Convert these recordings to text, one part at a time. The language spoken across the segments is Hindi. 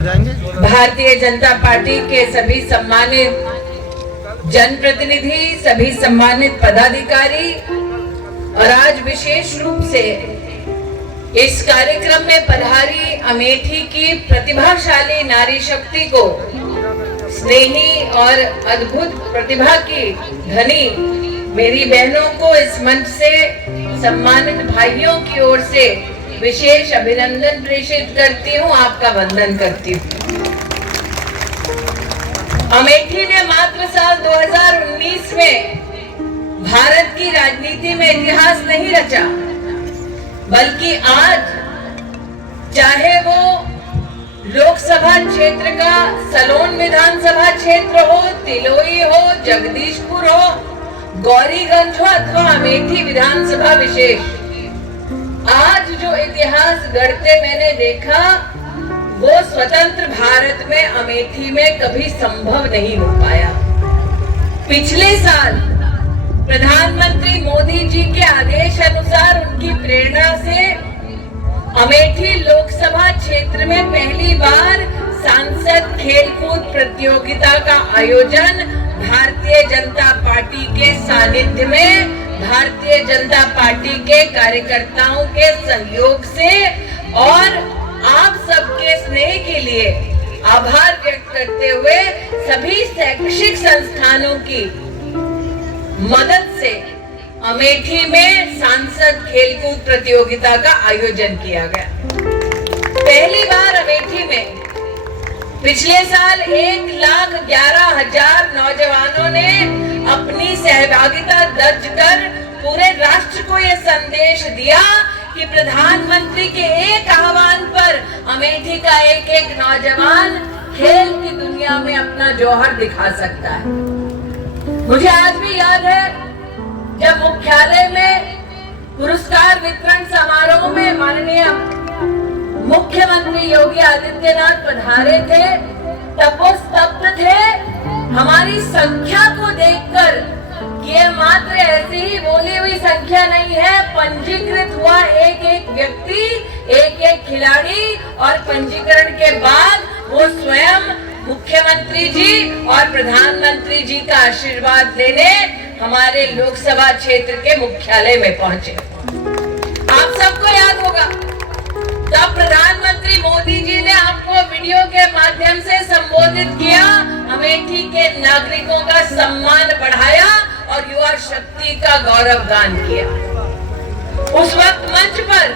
भारतीय जनता पार्टी के सभी सम्मानित जनप्रतिनिधि, सभी सम्मानित पदाधिकारी और आज विशेष रूप से इस कार्यक्रम में पधारी अमेठी की प्रतिभाशाली नारी शक्ति को, स्नेही और अद्भुत प्रतिभा की धनी मेरी बहनों को इस मंच से सम्मानित भाइयों की ओर से विशेष अभिनंदन प्रेषित करती हूँ, आपका वंदन करती हूँ। अमेठी ने मात्र साल 2019 में भारत की राजनीति में इतिहास नहीं रचा, बल्कि आज चाहे वो लोकसभा क्षेत्र का सलोन विधानसभा क्षेत्र हो, तिलोई हो, जगदीशपुर हो, गौरीगंज हो अथवा अमेठी विधानसभा विशेष, आज जो इतिहास गढ़ते मैंने देखा वो स्वतंत्र भारत में अमेठी में कभी संभव नहीं हो पाया। पिछले साल प्रधानमंत्री मोदी जी के आदेश अनुसार, उनकी प्रेरणा से अमेठी लोकसभा क्षेत्र में पहली बार सांसद खेलकूद प्रतियोगिता का आयोजन भारतीय जनता पार्टी के सानिध्य में, भारतीय जनता पार्टी के कार्यकर्ताओं के सहयोग से और आप सबके स्नेह के लिए आभार व्यक्त करते हुए सभी शैक्षिक संस्थानों की मदद से अमेठी में सांसद खेलकूद प्रतियोगिता का आयोजन किया गया। पहली बार अमेठी में पिछले साल 1,11,000 नौजवानों ने अपनी सहभागिता दर्ज कर पूरे राष्ट्र को यह संदेश दिया कि प्रधानमंत्री के एक आह्वान पर अमेठी का एक एक नौजवान खेल की दुनिया में अपना जौहर दिखा सकता है। मुझे आज भी याद है जब मुख्यालय में पुरस्कार वितरण समारोह में माननीय मुख्यमंत्री योगी आदित्यनाथ पधारे थे, तब वो स्तब्ध थे हमारी संख्या को देखकर कि ये मात्र ऐसी ही बोली हुई संख्या नहीं है, पंजीकृत हुआ एक एक व्यक्ति, एक एक खिलाड़ी और पंजीकरण के बाद वो स्वयं मुख्यमंत्री जी और प्रधानमंत्री जी का आशीर्वाद लेने हमारे लोकसभा क्षेत्र के मुख्यालय में पहुंचे। आप सबको याद होगा तब प्रधानमंत्री मोदी जी ने आपको वीडियो के माध्यम से संबोधित किया, अमेठी के नागरिकों का सम्मान बढ़ाया और युवा शक्ति का गौरव गान किया। उस वक्त मंच पर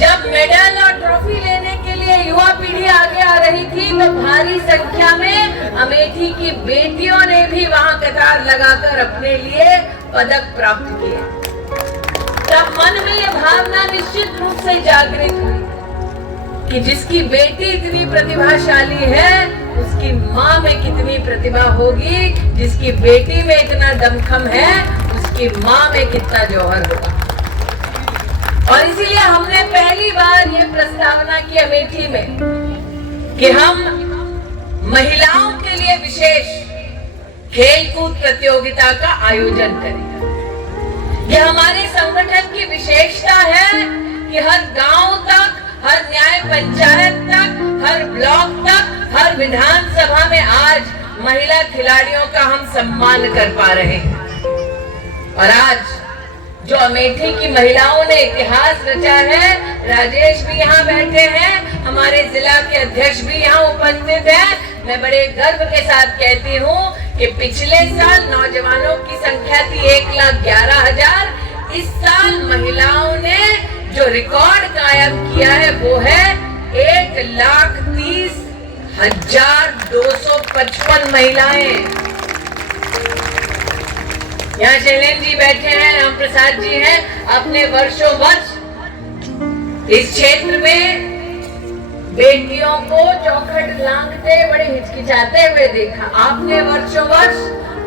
जब मेडल और ट्रॉफी लेने के लिए युवा पीढ़ी आगे आ रही थी तो भारी संख्या में अमेठी की बेटियों ने भी वहां कतार लगाकर अपने लिए पदक प्राप्त किए। तब मन में यह भावना निश्चित रूप से जागृत हुई कि जिसकी बेटी इतनी प्रतिभाशाली है उसकी माँ में कितनी प्रतिभा होगी, जिसकी बेटी में इतना दमखम है उसकी माँ में कितना जौहर होगा। और इसीलिए हमने पहली बार ये प्रस्तावना की अमेठी में कि हम महिलाओं के लिए विशेष खेलकूद प्रतियोगिता का आयोजन करेंगे। यह हमारे संगठन की विशेषता है कि हर गांव तक, हर न्याय पंचायत तक, हर ब्लॉक तक, हर विधानसभा में आज महिला खिलाड़ियों का हम सम्मान कर पा रहे हैं। और आज जो अमेठी की महिलाओं ने इतिहास रचा है, राजेश भी यहाँ बैठे हैं, हमारे जिला के अध्यक्ष भी यहाँ उपस्थित हैं। मैं बड़े गर्व के साथ कहती हूँ कि पिछले साल नौजवानों की संख्या थी 1,11,000, इस साल महिलाओं ने जो रिकॉर्ड कायम किया है वो है 1,30,255 महिलाएं। यहाँ शैलेंद्र जी बैठे हैं, राम प्रसाद जी हैं, अपने वर्षों वर्ष इस क्षेत्र में बेटियों को चौखट लांघते बड़े हिचकिचाते हुए देखा। आपने वर्षों वर्ष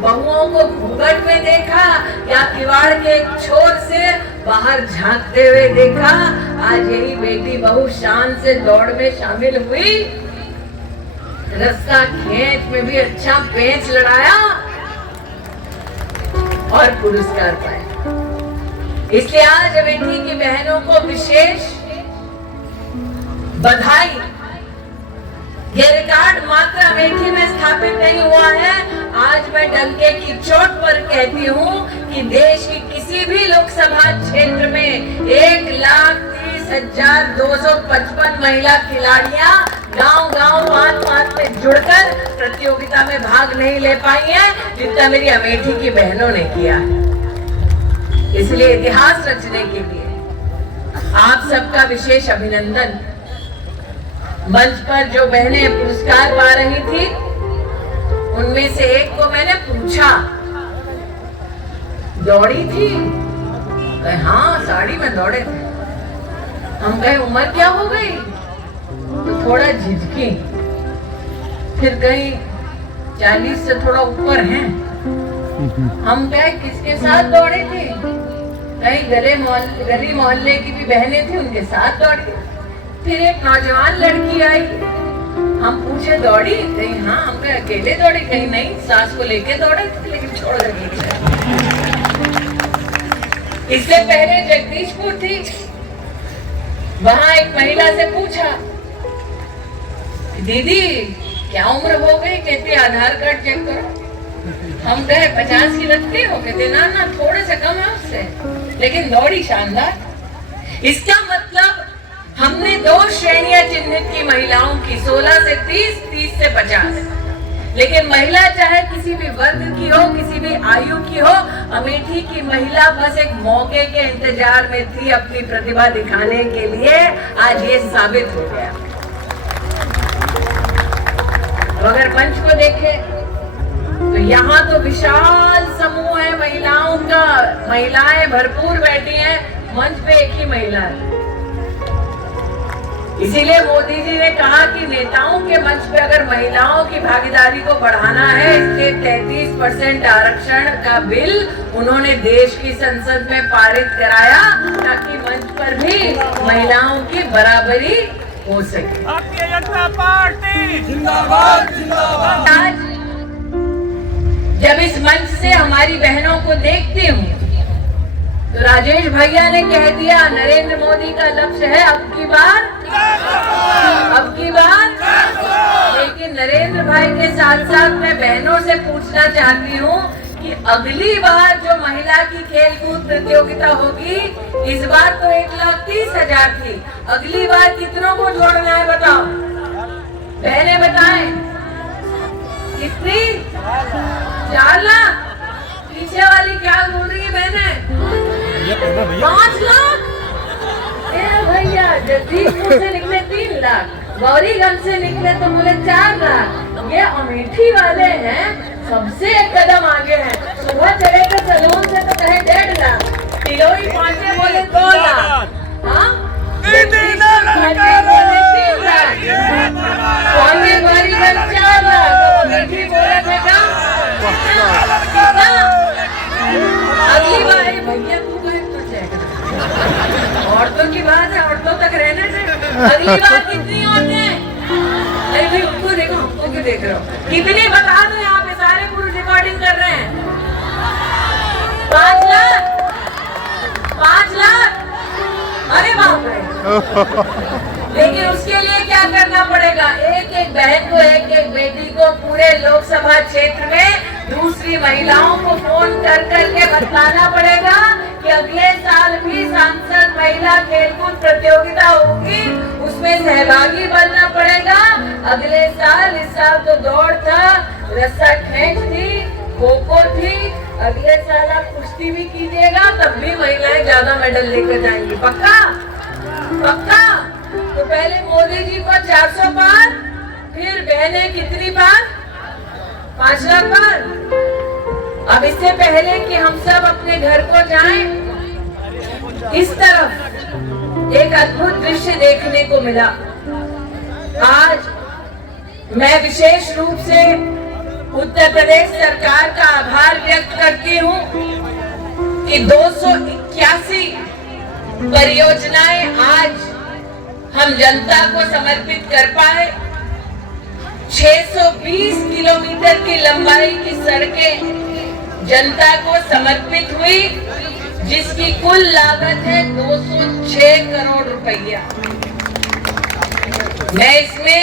बहुओं को घूंघट में देखा या किवाड़ के एक छोर से बाहर झांकते हुए देखा। आज यही बेटी बहू शान से दौड़ में शामिल हुई, रस्सा खींच में भी अच्छा पेंच लड़ाया और पुरस्कार पाया। इसलिए आज अमेठी की बहनों को विशेष बधाई ये रिकॉर्ड मात्र अमेठी में स्थापित नहीं हुआ है। आज मैं डंके की चोट पर कहती हूँ कि देश की किसी भी लोकसभा क्षेत्र में 1,30,255 महिला खिलाड़ियां गांव-गांव पांच में जुड़कर प्रतियोगिता में भाग नहीं ले पाई हैं, जितना मेरी अमेठी की बहनों ने किया। इसलिए इतिहास रचने के लिए आप सबका विशेष अभिनंदन। मंच पर जो बहनें पुरस्कार पा रही थी, उनमें से एक को मैंने पूछा, दौड़ी थी? कहे हाँ, साड़ी में दौड़े थे। हम कहे उम्र क्या हो गई? तो थोड़ा झिझकी। फिर कहीं 40 से थोड़ा ऊपर हैं। हम कहे किसके साथ दौड़े थे? कहीं गली मोहल्ले की भी बहनें थी, उनके साथ दौड़ी। फिर एक नौजवान लड़की आई, हम पूछे दौड़ी? कहीं हाँ। हम कहे अकेले दौड़ी? कहीं नहीं, सास को लेके दौड़े थे, लेकिन छोड़ गई। इससे पहले जगदीशपुर थी, वहां एक महिला से पूछा, दीदी क्या उम्र हो गई? कहते आधार कार्ड चेक करो। हम कहे 50 की लगती हो? कहते ना थोड़े से कम है उससे, लेकिन दौड़ी शानदार। इसका मतलब हमने 2 श्रेणियां चिन्हित की महिलाओं की, 16 से 30, 30 से 50। लेकिन महिला चाहे किसी भी वर्ग की हो, किसी भी आयु की हो, अमेठी की महिला बस एक मौके के इंतजार में थी अपनी प्रतिभा दिखाने के लिए। आज ये साबित हो गया। तो अगर मंच को देखें तो यहाँ तो विशाल समूह है महिलाओं का, महिलाएं भरपूर बैठी हैं। मंच पे एक ही महिला है। इसीलिए मोदी जी ने कहा कि नेताओं के मंच पे अगर महिलाओं की भागीदारी को बढ़ाना है, इसलिए 33% आरक्षण का बिल उन्होंने देश की संसद में पारित कराया, ताकि मंच पर भी महिलाओं की बराबरी हो सके। भारतीय जनता पार्टी जिंदाबाद जिंदाबाद। आज जब इस मंच से हमारी बहनों को देखती हूँ तो राजेश भैया ने कह दिया नरेंद्र मोदी का लक्ष्य है अब की बार। लेकिन नरेंद्र भाई के साथ साथ मैं बहनों से पूछना चाहती हूँ कि अगली बार जो महिला की खेलकूद प्रतियोगिता होगी, इस बार तो 1,30,000 थी, अगली बार कितनों को जोड़ना है बताओ? बहनें बताएं कितनी? 4 लाख। पीछे वाली क्या बोल रही है बहनें? 5 लाख। भैया जगदीशपुर से निकले 3 लाख, गौरीगंज से निकले तो बोले 4 लाख। ये अमेठी वाले हैं, सबसे एक कदम आगे हैं। सुबह चले थे सलून से तो कहे 1.5 लाख, तिलोरी पहुंचे बोले 2 लाख। हाँ, गौरीगंज 4 लाख, अमेठी बोले थे क्या? अगली बार भैया तू कहे तो चेक, औरतों की बात है, औरतों तक रहने दे। अगली बार कितनी औरतें? अरे भाई उनको देखो, हमको क्यों देख रहे हो? कितनी बता दो, यहाँ पे सारे पुरुष रिकॉर्डिंग कर रहे हैं। 5 लाख। 5 लाख। अरे बाप रे। लेकिन उसके लिए क्या करना पड़ेगा? एक एक बहन को, एक एक बेटी को पूरे लोकसभा क्षेत्र में दूसरी महिलाओं को फोन कर करके बताना पड़ेगा कि अगले साल भी सांसद महिला खेलकूद प्रतियोगिता होगी, उसमें सहभागी बनना पड़ेगा। अगले साल, इस साल तो दौड़ था, रस्सा खींच थी, खो-खो थी, अगले साल आप कुश्ती भी कीजिएगा, तब भी महिलाएं ज्यादा मेडल लेकर जाएंगी। पक्का? पक्का? तो पहले मोदी जी को 400 पार, फिर बहनें कितनी पार? 5 लाख पार। अब इससे पहले कि हम सब अपने घर को जाएं, इस तरफ एक अद्भुत दृश्य देखने को मिला। आज मैं विशेष रूप से उत्तर प्रदेश सरकार का आभार व्यक्त करती हूँ कि 281 परियोजनाएं आज हम जनता को समर्पित कर पाए। 620 किलोमीटर की लंबाई की सड़कें जनता को समर्पित हुई, जिसकी कुल लागत है 206 करोड़ रुपया। मैं इसमें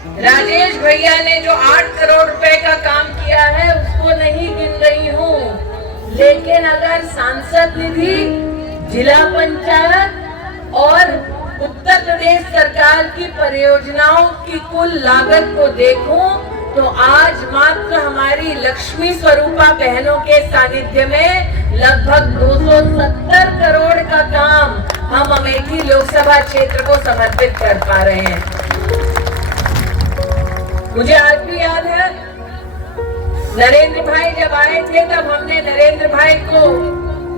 राजेश भैया ने जो 8 करोड़ रुपए का काम किया है उसको नहीं गिन रही हूँ, लेकिन अगर सांसद निधि, जिला पंचायत और उत्तर प्रदेश सरकार की परियोजनाओं की कुल लागत को देखूं तो आज मात्र हमारी लक्ष्मी स्वरूपा बहनों के सानिध्य में लगभग 270 करोड़ का काम हम अमेठी लोकसभा क्षेत्र को समर्पित कर पा रहे हैं। मुझे आज भी याद है, नरेंद्र भाई जब आए थे तब हमने नरेंद्र भाई को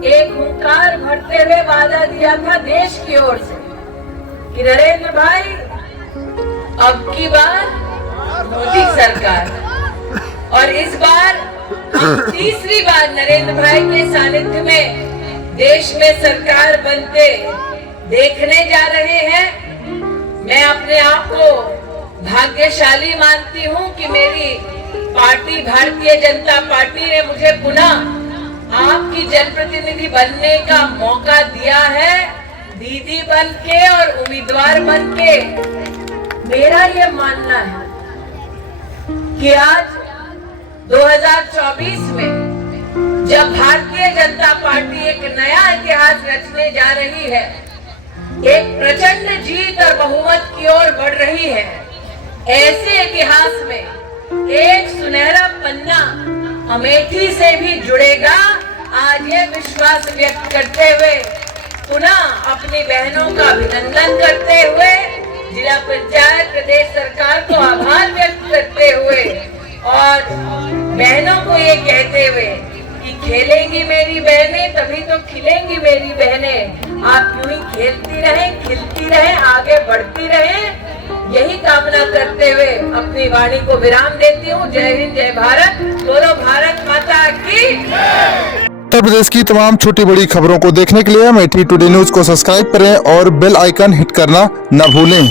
एक हुंकार भरते हुए वादा दिया था देश की ओर से कि नरेंद्र भाई अब की बार मोदी सरकार, और इस बार हम तीसरी बार नरेंद्र भाई के सानिध्य में देश में सरकार बनते देखने जा रहे हैं। मैं अपने आप को भाग्यशाली मानती हूँ कि मेरी पार्टी भारतीय जनता पार्टी ने मुझे पुनः आपकी जनप्रतिनिधि बनने का मौका दिया है, दीदी बन के और उम्मीदवार बन के। मेरा ये मानना है कि आज 2024 में जब भारतीय जनता पार्टी एक नया इतिहास रचने जा रही है, एक प्रचंड जीत और बहुमत की ओर बढ़ रही है, ऐसे इतिहास में एक सुनहरा पन्ना अमेठी से भी जुड़ेगा। आज ये विश्वास व्यक्त करते हुए पुनः अपनी बहनों का अभिनंदन करते हुए, जिला पंचायत, प्रदेश सरकार को आभार व्यक्त करते हुए और बहनों को ये कहते हुए कि खेलेंगी मेरी बहनें तभी तो खिलेंगी मेरी बहनें। आप यूं ही खेलती रहें, खिलती रहें, आगे बढ़ती रहें, यही कामना करते हुए अपनी वाणी को विराम देती हूँ। जय हिंद, जय भारत, बोलो भारत माता की। उत्तर प्रदेश की तमाम छोटी बड़ी खबरों को देखने के लिए अमेठी टुडे न्यूज को सब्सक्राइब करें और बेल आइकन हिट करना न भूलें।